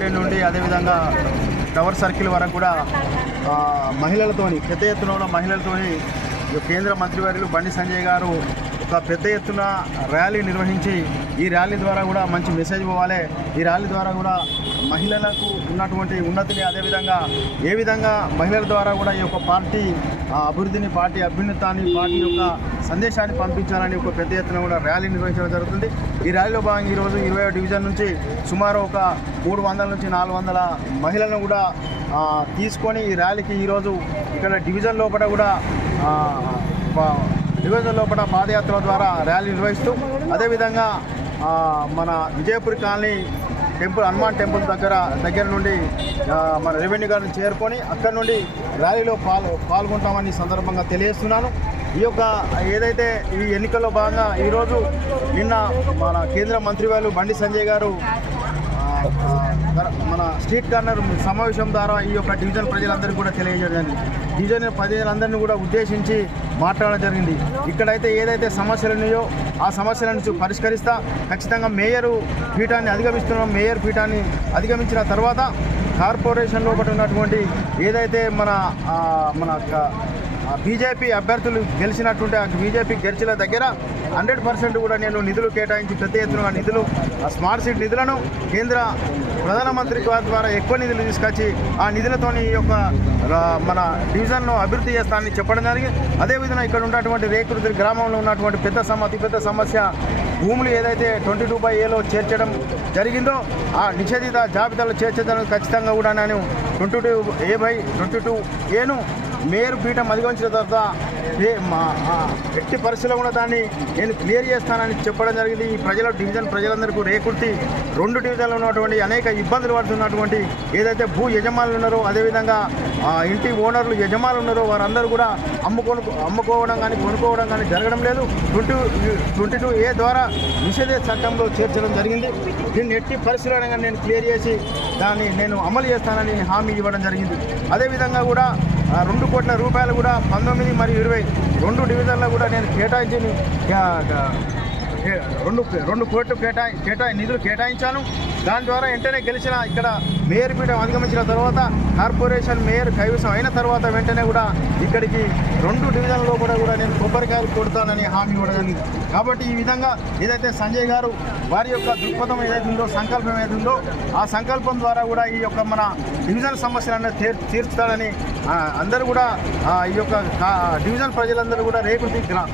Revenue garden నుండి అదేవిధంగా tower circle వరకు కూడా మహిళలతో మహిళలతోని పెద్ద ఎత్తున ఉన్న మహిళలతోని కేంద్ర మంత్రివర్యులు బండి సంజయ్ గారు ఒక పెద్ద ఎత్తున ర్యాలీ నిర్వహించి ఈ ర్యాలీ ద్వారా కూడా మంచి మెసేజ్ పోవాలి. ఈ ర్యాలీ ద్వారా కూడా మహిళలకు ఉన్నటువంటి ఉన్నతిని అదేవిధంగా ఏ విధంగా మహిళల ద్వారా కూడా ఈ యొక్క పార్టీ ఆ, అభివృద్ధిని పార్టీ అభ్యున్నతాన్ని పార్టీ యొక్క సందేశాన్ని పంపించాలని ఒక పెద్ద ఎత్తున కూడా ర్యాలీ నిర్వహించడం జరుగుతుంది. ఈ ర్యాలీలో భాగంగా ఈరోజు ఇరవై డివిజన్ నుంచి సుమారు ఒక మూడు వందల నుంచి నాలుగు వందల మహిళలను కూడా తీసుకొని ఈ ర్యాలీకి ఈరోజు ఇక్కడ డివిజన్ లోపల కూడా డివిజన్ లోపల పాదయాత్ర ద్వారా ర్యాలీ నిర్వహిస్తూ అదేవిధంగా మన Vijaypur colony temple Hanuman temple దగ్గర దగ్గర నుండి మన రెవెన్యూ గారిని చేరుకొని అక్కడ నుండి ర్యాలీలో పాల్ పాల్గొంటామని సందర్భంగా తెలియజేస్తున్నాను. ఈ యొక్క ఏదైతే ఈ ఎన్నికల్లో భాగంగా ఈరోజు నిన్న మన కేంద్ర మంత్రివాళ్ళు బండి సంజయ్ గారు మన స్ట్రీట్ కార్నర్ సమావేశం ద్వారా ఈ యొక్క డివిజన్ ప్రజలందరికీ కూడా తెలియజేయడం జరిగింది. డివిజన్ ప్రజలందరినీ కూడా ఉద్దేశించి మాట్లాడడం జరిగింది. ఇక్కడైతే ఏదైతే సమస్యలు ఉన్నాయో ఆ సమస్యలను పరిష్కరిస్తా ఖచ్చితంగా మేయర్ పీఠాన్ని అధిగమిస్తున్నాం మేయర్ పీఠాన్ని అధిగమించిన తర్వాత కార్పొరేషన్ లోపల ఉన్నటువంటి ఏదైతే మన మన బీజేపీ అభ్యర్థులు గెలిచినటువంటి ఆ బీజేపీ గెలిచిన దగ్గర హండ్రెడ్ పర్సెంట్ కూడా నేను నిధులు కేటాయించి పెద్ద ఎత్తున నిధులు ఆ స్మార్ట్ సిటీ నిధులను కేంద్ర ప్రధానమంత్రి ద్వారా ఎక్కువ నిధులు తీసుకొచ్చి ఆ నిధులతోని ఈ యొక్క మన డివిజన్ను అభివృద్ధి చేస్తానని చెప్పడం జరిగింది. అదేవిధంగా ఇక్కడ ఉన్నటువంటి రేకుడు గ్రామంలో ఉన్నటువంటి పెద్ద సమ అతిపెద్ద సమస్య భూములు ఏదైతే ట్వంటీ టూ బై ఏలో చేర్చడం జరిగిందో ఆ నిషేధిత జాబితాలో చేర్చడం ఖచ్చితంగా కూడా నేను twenty two A by twenty two ఏను మేయర్ పీఠం అధిగమించిన తర్వాత మా ఎట్టి పరిస్థితిలో కూడా దాన్ని నేను క్లియర్ చేస్తానని చెప్పడం జరిగింది. ఈ ప్రజల డివిజన్ ప్రజలందరికీ రేకుర్తి. రెండు డివిజన్లో ఉన్నటువంటి అనేక ఇబ్బందులు పడుతున్నటువంటి ఏదైతే భూ యజమానులు ఉన్నారో అదేవిధంగా ఇంటి ఓనర్లు యజమానులు ఉన్నారో వారందరూ కూడా అమ్ముకొని అమ్ముకోవడం కానీ కొనుక్కోవడం కానీ జరగడం లేదు. ట్వంటీ ట్వంటీ టూ ఏ ద్వారా నిషేధ చట్టంలో చేర్చడం జరిగింది. దీన్ని ఎట్టి పరిస్థితుల్లో నేను క్లియర్ చేసి దాన్ని నేను అమలు చేస్తానని హామీ ఇవ్వడం జరిగింది. అదేవిధంగా కూడా రెండు కోట్ల రూపాయలు కూడా పంతొమ్మిది మరియు ఇరవై రెండు డివిజన్లో కూడా నేను కేటాయించి రెండు రెండు కోట్లు కేటాయి కేటాయి నిధులు కేటాయించాను. దాని ద్వారా వెంటనే గెలిచిన ఇక్కడ మేయర్ పీఠం అధిగమించిన తర్వాత కార్పొరేషన్ మేయర్ కైవసం అయిన తర్వాత వెంటనే కూడా ఇక్కడికి రెండు డివిజన్లో కూడా కూడా నేను కొబ్బరికాయలు కొడతానని హామీ కూడా జరిగింది. కాబట్టి ఈ విధంగా ఏదైతే సంజయ్ గారు వారి యొక్క దృక్పథం ఏదైతే ఉందో సంకల్పం ఏదైతే ఉందో ఆ సంకల్పం ద్వారా కూడా ఈ యొక్క మన డివిజన్ సమస్యలను తీర్ తీర్చుతాడని అందరూ కూడా ఈ యొక్క డివిజన్ ప్రజలందరూ కూడా రేకుటి గ్రా-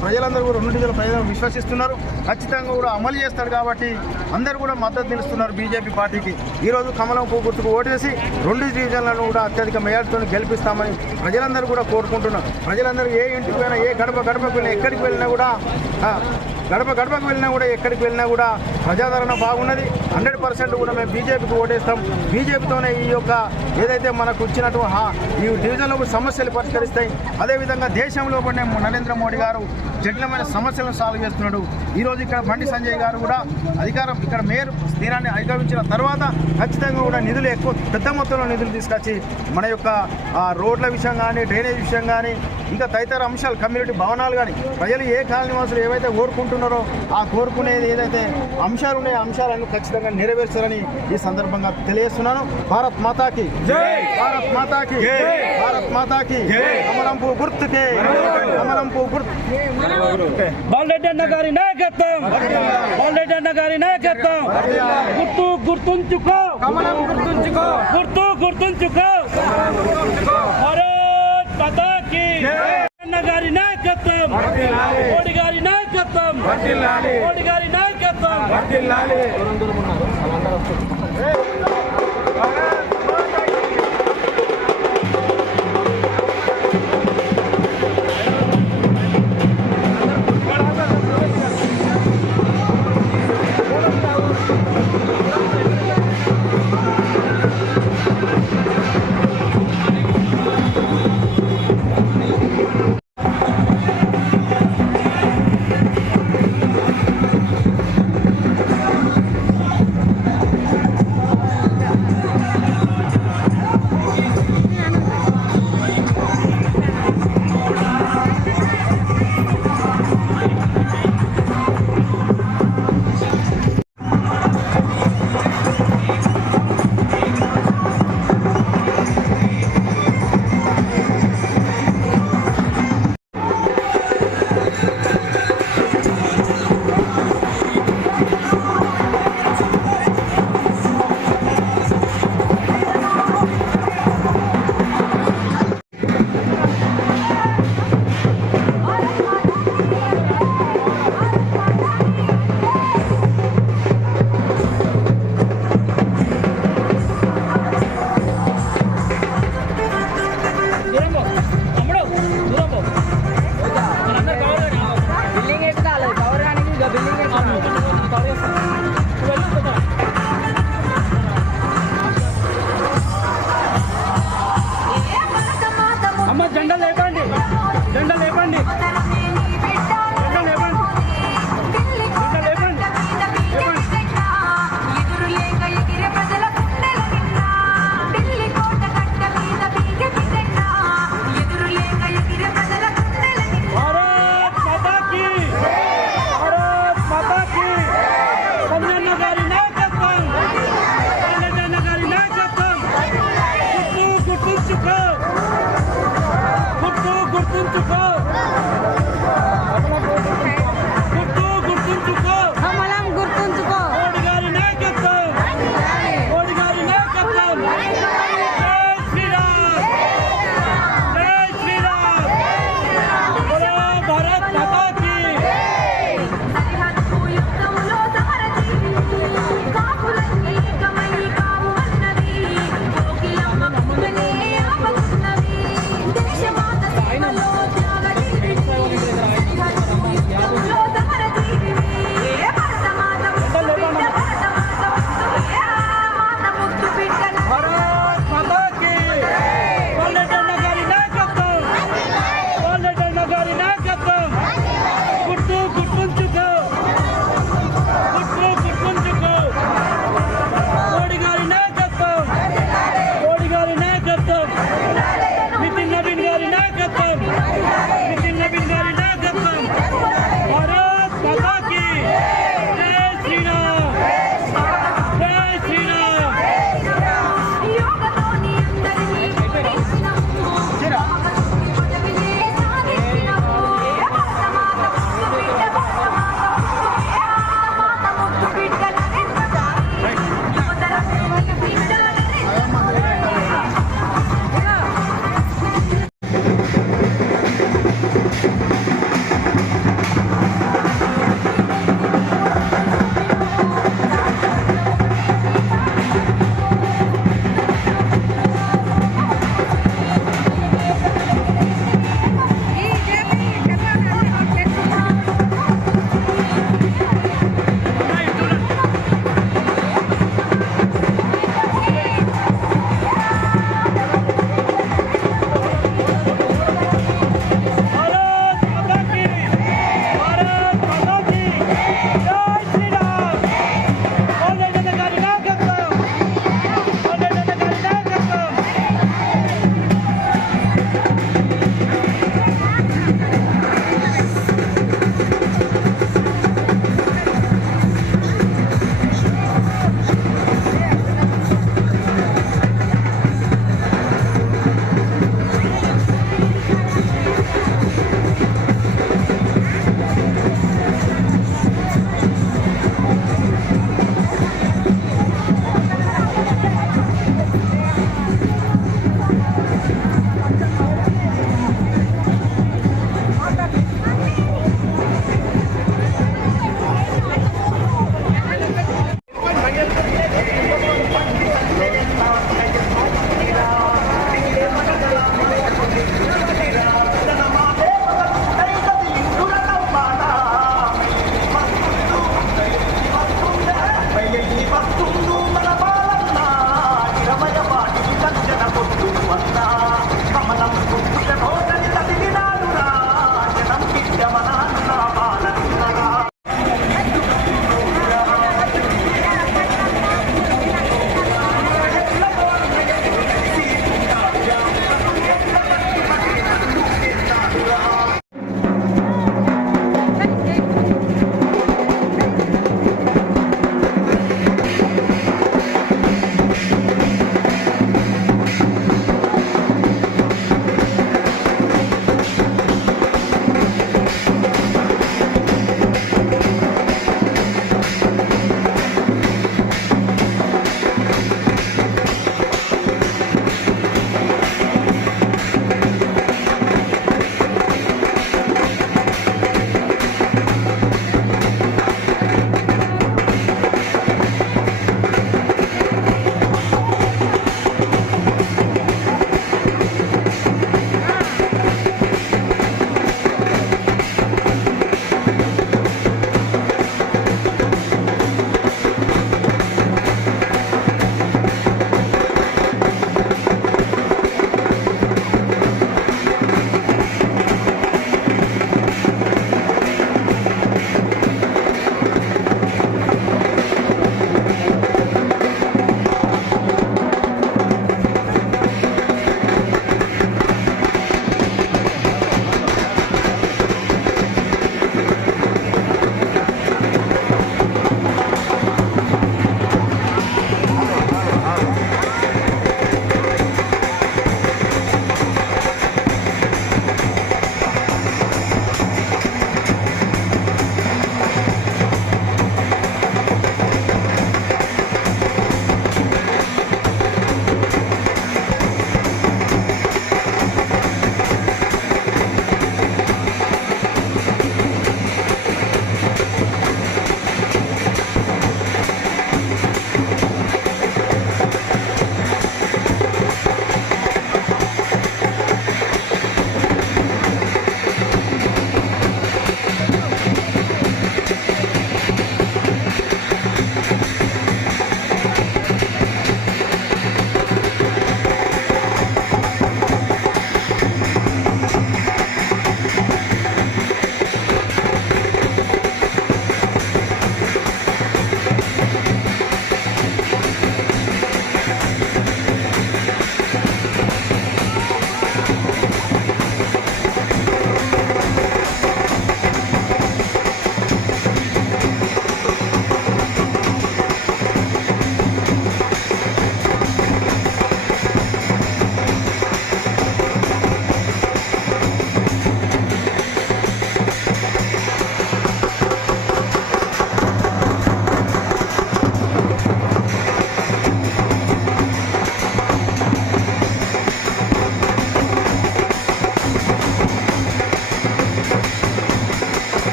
ప్రజలందరూ కూడా రెండు డివిజన్ ప్రజలను విశ్వసిస్తున్నారు. ఖచ్చితంగా కూడా అమలు చేస్తాడు కాబట్టి అందరూ కూడా మద్దతు గెలుస్తున్నారు బీజేపీ పార్టీకి. ఈరోజు కమలం పువ్వు గుర్తుకు ఓటేసి రెండు డివిజన్లను కూడా అత్యధిక మేయర్తో గెలిపిస్తామని ప్రజలందరూ కూడా కోరుకుంటున్నారు. ప్రజలందరూ ఏ ఇంటికి పోయినా ఏ గడప గడపకు వెళ్ళినా ఎక్కడికి వెళ్ళినా కూడా గడప గడపకు వెళ్ళినా కూడా ఎక్కడికి వెళ్ళినా కూడా ప్రజాదరణ బాగున్నది. హండ్రెడ్ పర్సెంట్ కూడా మేము బీజేపీకి ఓటేస్తాం. బీజేపీతోనే ఈ యొక్క ఏదైతే మనకు వచ్చినట్టు హా- ఈ డివిజన్లో సమస్యలు పరిష్కరిస్తాయి. అదేవిధంగా దేశంలో కూడా నరేంద్ర మోడీ గారు జటిలమైన సమస్యలను సాల్వ్ చేస్తున్నాడు. ఈరోజు ఇక్కడ బండి సంజయ్ గారు కూడా అధికారం ఇక్కడ మేయర్ స్థిరాన్ని అధిగమించిన తర్వాత ఖచ్చితంగా కూడా నిధులు ఎక్కువ పెద్ద మొత్తంలో నిధులు తీసుకొచ్చి మన యొక్క రోడ్ల విషయం కానీ డ్రైనేజ్ విషయం కానీ ఇంకా తదితర అంశాలు కమ్యూనిటీ భవనాలు కానీ ప్రజలు ఏ కాలనీ వాసులు ఏవైతే కోరుకుంటున్నారో ఆ కోరుకునేది ఏదైతే అంశాలు ఉన్నాయో అంశాలను ఖచ్చితంగా నెరవేర్చాలని ఈ సందర్భంగా తెలియజేస్తున్నాను. భారత్ మాతాకి భారత్ మాతాకి భారత్ మాతాకి పువ్వు గుర్తుకే! పువ్వు గుర్తు గారి నాయకత్వం! గారి నాయకత్వం! గుర్తు గుర్తుంచుకో! గుర్తుంచుకో! గుర్తు గుర్తుంచుకో! భారత్ మాతాకి అన్న గారి నాయకత్వం. మోడీ గారి నాయకత్వం. మోడీ గారి నాయకత్వం.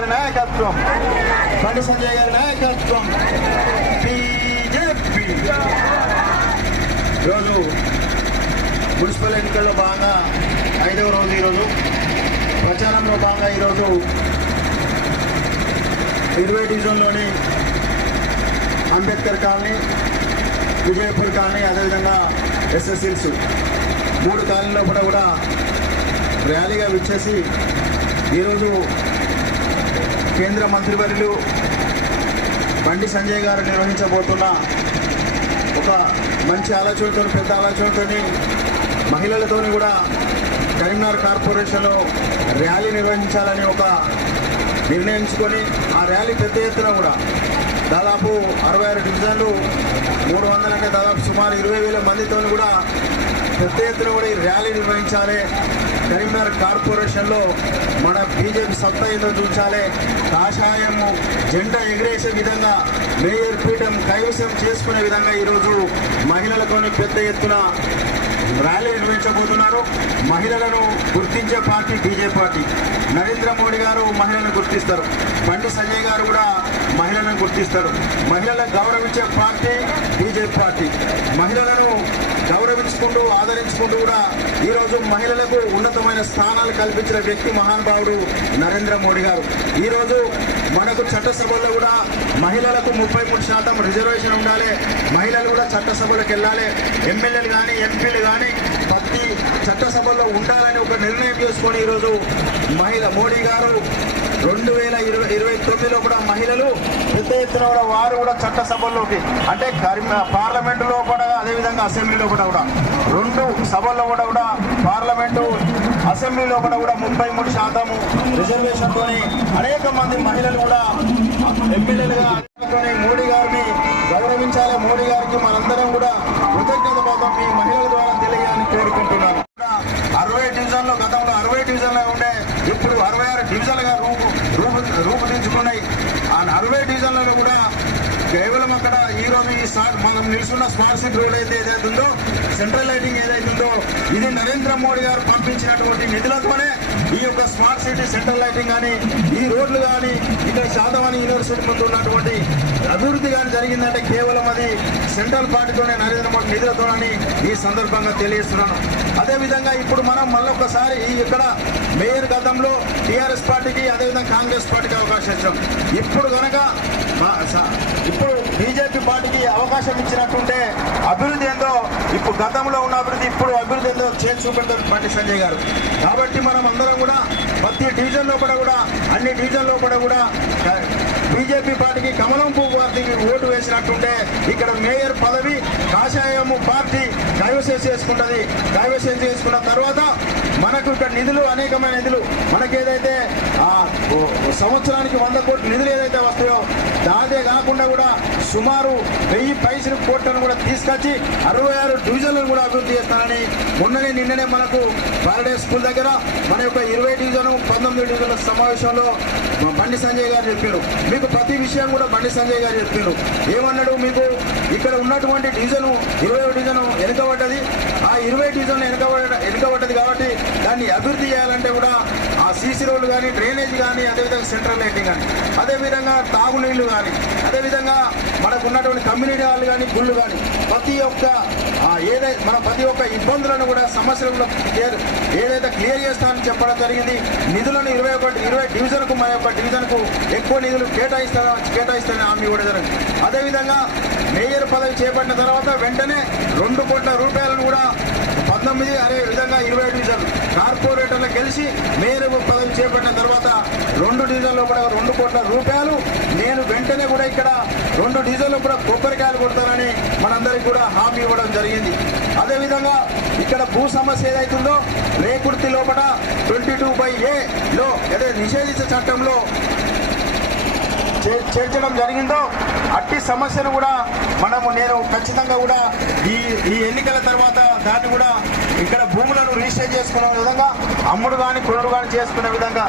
గారి నాయకత్వం. బండి సంజయ్ గారి నాయకత్వం. బీజేపీ. ఈరోజు మున్సిపల్ ఎన్నికల్లో భాగంగా ఐదవ రోజు ఈరోజు ప్రచారంలో భాగంగా ఈరోజు ఇరవై డివిజన్లోని అంబేద్కర్ కాలనీ విజయపూర్ కాలనీ అదేవిధంగా ఎస్ఎస్ఎల్స్ మూడు కాలనీలో కూడా కూడా ర్యాలీగా విచ్చేసి ఈరోజు కేంద్ర మంత్రివర్యులు బండి సంజయ్ గారు నిర్వహించబోతున్న ఒక మంచి ఆలోచనతో పెద్ద ఆలోచనతో మహిళలతోని కూడా కరీంనగర్ కార్పొరేషన్లో ర్యాలీ నిర్వహించాలని ఒక నిర్ణయించుకొని ఆ ర్యాలీ పెద్ద ఎత్తున కూడా దాదాపు అరవై ఆరు డివిజన్లు మూడు వందలంటే దాదాపు సుమారు ఇరవై వేల మందితో కూడా పెద్ద ఎత్తున కూడా ఈ ర్యాలీ నిర్వహించాలి. కరీంనగర్ కార్పొరేషన్లో మన బీజేపీ సత్తా ఏదో చూచాలి. కాషాయము జెండా ఎగిరేసే విధంగా మేయర్ పీఠం కైవసం చేసుకునే విధంగా ఈరోజు మహిళలతోని పెద్ద ఎత్తున ర్యాలీ నిర్వహించబోతున్నారు. మహిళలను గుర్తించే party BJP party. Narendra Modi garu మహిళలను గుర్తిస్తారు. బండి సంజయ్ గారు కూడా మహిళలను గుర్తిస్తారు. మహిళలను గౌరవించే పార్టీ బీజేపీ పార్టీ. మహిళలను గౌరవించుకుంటూ ఆదరించుకుంటూ కూడా ఈరోజు మహిళలకు ఉన్నతమైన స్థానాలు కల్పించిన వ్యక్తి మహానుభావుడు నరేంద్ర మోడీ గారు. ఈరోజు మనకు చట్టసభల్లో కూడా మహిళలకు ముప్పై మూడు శాతం రిజర్వేషన్ ఉండాలి. మహిళలు కూడా చట్టసభలకు వెళ్ళాలి. ఎమ్మెల్యేలు కానీ ఎంపీలు కానీ ప్రతి చట్టసభల్లో ఉండాలని ఒక నిర్ణయం చేసుకొని ఈరోజు మహిళ మోడీ గారు రెండు వేల ఇరవై ఇరవై తొమ్మిదిలో కూడా మహిళలు పెద్ద ఎత్తున కూడా వారు కూడా చట్టసభల్లోకి అంటే పార్లమెంటులో కూడా అదేవిధంగా అసెంబ్లీలో కూడా కూడా రెండు సభల్లో కూడా కూడా పార్లమెంటు అసెంబ్లీలో కూడా కూడా ముప్పై మూడు శాతం రిజర్వేషన్తోని అనేక మంది మహిళలు కూడా ఎమ్మెల్యేలుగా మోడీ గారిని గౌరవించాలి. మోడీ గారికి మనందరం కూడా కృతజ్ఞత భాగం మీ మహిళల ద్వారా తెలియాలని కోరుకుంటున్నాను అరవై డివిజన్లో గతంలో అరవై డివిజన్లో ఉండే ఇప్పుడు అరవై ఆరు డివిజన్లుగా రూపు రూపు రూపుదిద్దుకున్నాయి ఆ అరవై డివిజన్లలో కూడా కేవలం అక్కడ సార్ మనం నిలుచున్న స్మార్ట్ సిటీ రోడ్ అయితే ఏదైతే ఉందో సెంట్రల్ లైటింగ్ ఏదైతే ఉందో ఇది నరేంద్ర మోడీ గారు పంపించినటువంటి నిధులతోనే ఈ యొక్క స్మార్ట్ సిటీ సెంట్రల్ లైటింగ్ కానీ ఈ రోడ్లు కానీ ఇక్కడ శాతవాణి యూనివర్సిటీ ముందు ఉన్నటువంటి అభివృద్ధి కానీ జరిగిందంటే కేవలం అది సెంట్రల్ పార్టీతోనే నరేంద్ర మోడీ నిధులతోనని ఈ సందర్భంగా తెలియజేస్తున్నాను. అదేవిధంగా ఇప్పుడు మనం మళ్ళొకసారి ఇక్కడ మేయర్ గతంలో టీఆర్ఎస్ పార్టీకి అదేవిధంగా కాంగ్రెస్ పార్టీకి అవకాశం ఇచ్చాం. ఇప్పుడు కనుక ఇప్పుడు బీజేపీ పార్టీకి అవకాశం ఇచ్చినట్టుంటే అభివృద్ధి ఏందో ఇప్పుడు గతంలో ఉన్న అభివృద్ధి ఇప్పుడు అభివృద్ధి ఏందో చేసి చూపెడతారు బండి సంజయ్ గారు. కాబట్టి మనం అందరం కూడా ప్రతి డివిజన్ లోపల కూడా అన్ని డివిజన్ లోపల కూడా బీజేపీ పార్టీకి కమలం పువ్వు పార్టీకి ఓటు వేసినట్టుంటే ఇక్కడ మేయర్ పదవి కాషాయము పార్టీ కైవసం చేసుకుంటుంది. కైవసం చేసుకున్న తర్వాత మనకు ఇక్కడ నిధులు అనేకమైన నిధులు. మనకేదైతే సంవత్సరానికి వంద కోట్ల నిధులు ఏదైతే వస్తాయో దాదే కాకుండా కూడా సుమారు వెయ్యి పైసలు కోట్లను కూడా తీసుకొచ్చి అరవై ఆరు డివిజన్లను కూడా అభివృద్ధి చేస్తానని మొన్ననే నిన్ననే మనకు పారడే స్కూల్ దగ్గర మన యొక్క ఇరవై డివిజన్ పంతొమ్మిది డివిజన్ల సమావేశంలో బండి సంజయ్ గారు చెప్పారు. మీకు ప్రతి విషయం కూడా బండి సంజయ్ గారు చెప్పారు ఏమన్నాడు? మీకు ఇక్కడ ఉన్నటువంటి డివిజన్ ఇరవై డివిజన్ వెనుకబడ్డది ఆ ఇరవై డివిజన్ వెనుకబడ వెనుకబడ్డది కాబట్టి దాన్ని అభివృద్ధి చేయాలంటే కూడా ఆ సీసీ రోడ్లు కానీ డ్రైనేజ్ కానీ అదేవిధంగా సెంట్రల్ లైటింగ్ కానీ అదేవిధంగా తాగునీళ్ళు కానీ అదేవిధంగా మనకు ఉన్నటువంటి కమ్యూనిటీ హాల్ కానీ గుళ్ళు కానీ ప్రతి ఒక్క ఏదైతే మన ప్రతి ఒక్క ఇబ్బందులను కూడా సమస్యలను క్లియర్ ఏదైతే క్లియర్ చేస్తామని చెప్పడం జరిగింది నిధులను ఇరవై ఒకటి ఇరవై డివిజన్కు మన యొక్క డివిజన్కు ఎక్కువ నిధులు కేటాయిస్తారా కేటాయిస్తారని హామీ కూడా జరిగింది. అదేవిధంగా మేయర్ పదవి చేపట్టిన తర్వాత వెంటనే రెండు కోట్ల రూపాయలను కూడా పంతొమ్మిది అదే విధంగా ఇరవై డివిజన్ కార్పొరేటర్లు గెలిచి మేయర్ పదవి చేపట్టిన తర్వాత రెండు డివిజన్లో కూడా రెండు కోట్ల రూపాయలు నేను వెంటనే కూడా ఇక్కడ రెండు డివిజన్లో కూడా కొబ్బరికాయలు కొడతానని మనందరికీ కూడా హామీ ఇవ్వడం జరిగింది. అదేవిధంగా ఇక్కడ భూ సమస్య ఏదైతుందో రేకుర్తి లోపల ట్వంటీ టూ బై ఏలో అదే నిషేధిత చట్టంలో చేర్చడం జరిగిందో అట్టి సమస్యను కూడా మనము నేను ఖచ్చితంగా కూడా ఈ ఈ ఎన్నికల తర్వాత దాన్ని కూడా ఇక్కడ భూములను రిజిస్టర్ చేసుకునే విధంగా అమ్ముడు కానీ కొనుడు కానీ చేసుకునే విధంగా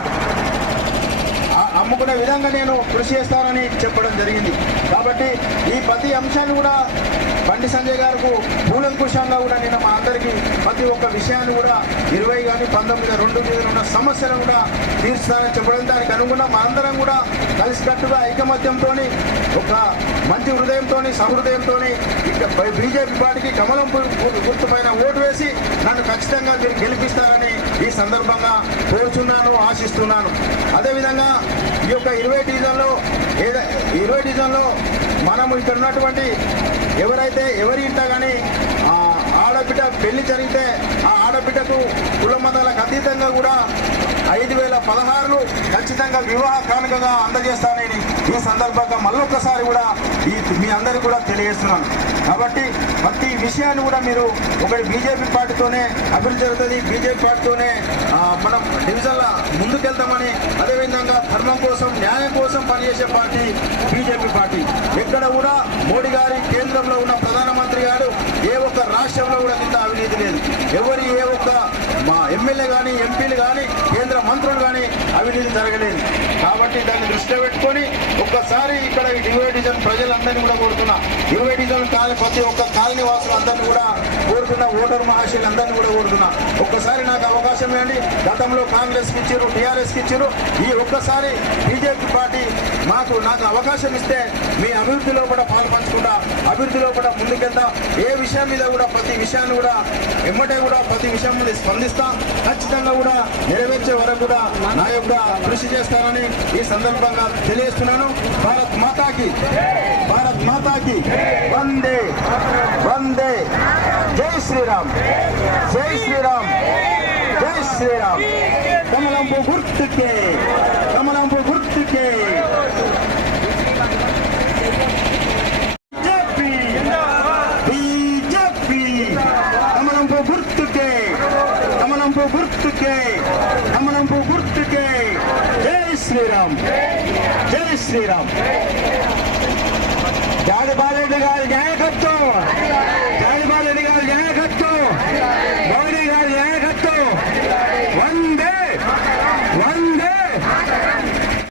అమ్ముకునే విధంగా నేను కృషి చేస్తానని చెప్పడం జరిగింది. కాబట్టి ఈ ప్రతి అంశాన్ని కూడా బండి సంజయ్ గారికి కూలంకుషంగా కూడా నేను మా ప్రతి ఒక్క విషయాన్ని కూడా ఇరవై కానీ పంతొమ్మిది రెండు మీద ఉన్న సమస్యలను కూడా తీర్చుతానని చెప్పడం దానికి అనుగుణంగా మనందరం కూడా కలిసికట్టుగా ఐకమత్యంతో ఒక మంచి హృదయంతో సహృదయంతో బీజేపీ పార్టీకి కమలం గుర్తుపైన ఓటు వేసి నన్ను ఖచ్చితంగా మీరు గెలిపిస్తారని ఈ సందర్భంగా కోరుచున్నాను ఆశిస్తున్నాను. అదేవిధంగా ఈ యొక్క ఇరవై డివిజన్లో ఏదో ఇరవై డివిజన్లో మనము ఇక్కడ ఉన్నటువంటి ఎవరైతే ఎవరి ఇంట కానీ ఆడబిడ్డ పెళ్ళి జరిగితే ఆ ఆడబిడ్డకు కుల మతాలకు అతీతంగా కూడా ఐదు వేల పదహారులు ఖచ్చితంగా వివాహ కానుకగా అందజేస్తానని ఈ సందర్భంగా మళ్ళొక్కసారి కూడా ఈ మీ అందరికీ కూడా తెలియజేస్తున్నాను. కాబట్టి ప్రతి విషయాన్ని కూడా మీరు ఒకటి బీజేపీ పార్టీతోనే అభివృద్ధి జరుగుతుంది. బీజేపీ పార్టీతోనే మనం డివిజన్ల ముందుకెళ్తామని అదేవిధంగా ధర్మం కోసం న్యాయం కోసం పనిచేసే పార్టీ బీజేపీ పార్టీ. ఎక్కడ కూడా మోడీ గారి కేంద్రంలో ఉన్న ప్రధానమంత్రి గారు ఏ ఒక్క రాష్ట్రంలో కూడా ఇంత అవినీతి లేదు. ఎవరి ఏ ఒక్క మా ఎమ్మెల్యే కానీ ఎంపీలు కానీ కేంద్ర మంత్రులు కానీ అవినీతి జరగలేదు. కాబట్టి దాన్ని దృష్టిలో పెట్టుకొని ఒక్కసారి ఇక్కడ ఈ డివై డివిజన్ ప్రజలందరినీ కూడా కోరుతున్నా. ఇరవై డివిజన్ కాలనీ ప్రతి ఒక్క కాలనీ వాసులు అందరినీ కూడా కోరుతున్నా. ఓటర్ మహాశీలందరినీ కూడా కోరుతున్నా. ఒక్కసారి నాకు అవకాశం ఏంటి గతంలో కాంగ్రెస్కి ఇచ్చారు టీఆర్ఎస్కి ఇచ్చారు ఈ ఒక్కసారి బీజేపీ పార్టీ మాకు నాకు అవకాశం ఇస్తే మీ అభివృద్ధిలో కూడా పాలు అభివృద్ధిలో కూడా ముందుకెళ్తా. ఏ విషయం మీద కూడా ప్రతి విషయాన్ని కూడా ఎమ్మటే కూడా ప్రతి విషయం మీద స్పందిస్తా. ఖచ్చితంగా కూడా నెరవేర్చే వరకు కూడా నా కూడా కృషి చేస్తానని ఈ సందర్భంగా తెలియజేస్తున్నాను. భారత్ మాతాకి భారత్ మాతాకి వందే వందే. జై శ్రీరామ్ జై శ్రీరామ్ జై శ్రీరామ్. కమలంపు గుర్తుకే కమలంపు గుర్తుకే బీజేపీ బీజేపీ కమలంపు గుర్తుకే కమలంపు గుర్తుకే కమలంపు గుర్తుకే జై శ్రీరామ్ జై శ్రీరామ్ జాడి బాలరెడ్డి గారి న్యాయ